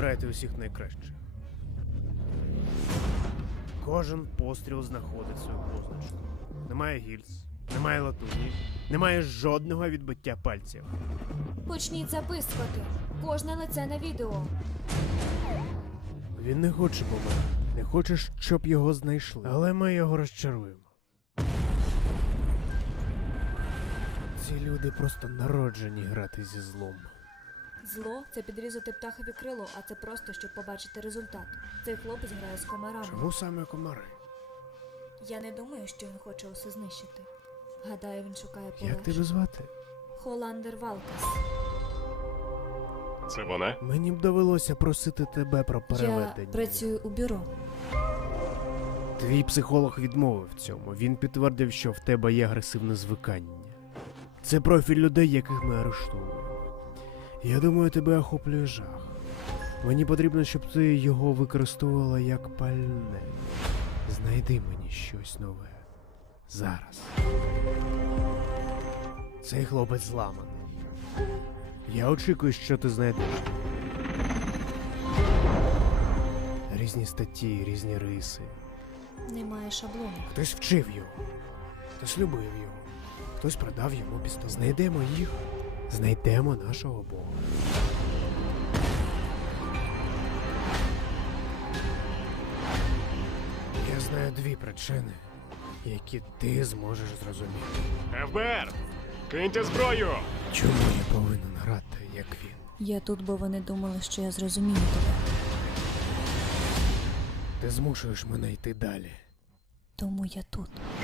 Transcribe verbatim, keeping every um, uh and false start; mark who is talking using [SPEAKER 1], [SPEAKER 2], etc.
[SPEAKER 1] Збирайте усіх найкращих. Кожен постріл знаходить свою позначку. Немає гільз, немає латуні, немає жодного відбиття пальців.
[SPEAKER 2] Почніть записувати. Кожне лице на відео.
[SPEAKER 1] Він не хоче померти, не хоче, щоб його знайшли. Але ми його розчаруємо. Ці люди просто народжені грати зі злом.
[SPEAKER 2] Зло – це підрізати птахові крило, а це просто, щоб побачити результат. Цей хлопець грає з комарами.
[SPEAKER 1] Чому саме комари?
[SPEAKER 2] Я не думаю, що він хоче усе знищити. Гадаю, він шукає
[SPEAKER 1] Як
[SPEAKER 2] полегшення.
[SPEAKER 1] тебе звати?
[SPEAKER 2] Холандер Валкас.
[SPEAKER 3] Це вона?
[SPEAKER 1] Мені б довелося просити тебе про переведення.
[SPEAKER 2] Я працюю у бюро.
[SPEAKER 1] Твій психолог відмовив цьому. Він підтвердив, що в тебе є агресивне звикання. Це профіль людей, яких ми арештуємо. Я думаю, тебе охоплює жах. Мені потрібно, щоб ти його використовувала як пальне. Знайди мені щось нове. Зараз. Цей хлопець зламаний. Я очікую, що ти знайдеш. Різні статті, різні риси.
[SPEAKER 2] Немає шаблону.
[SPEAKER 1] Хтось вчив його, хтось любив його, хтось продав йому пістолет. Знайдемо їх, знайдемо нашого Бога. Я знаю дві причини, які ти зможеш зрозуміти.
[SPEAKER 3] еф бе ер! Киньте зброю!
[SPEAKER 1] Чому я повинен грати, як він?
[SPEAKER 2] Я тут, бо вони думали, що я зрозумію тебе.
[SPEAKER 1] Ти змушуєш мене йти далі.
[SPEAKER 2] Тому я тут.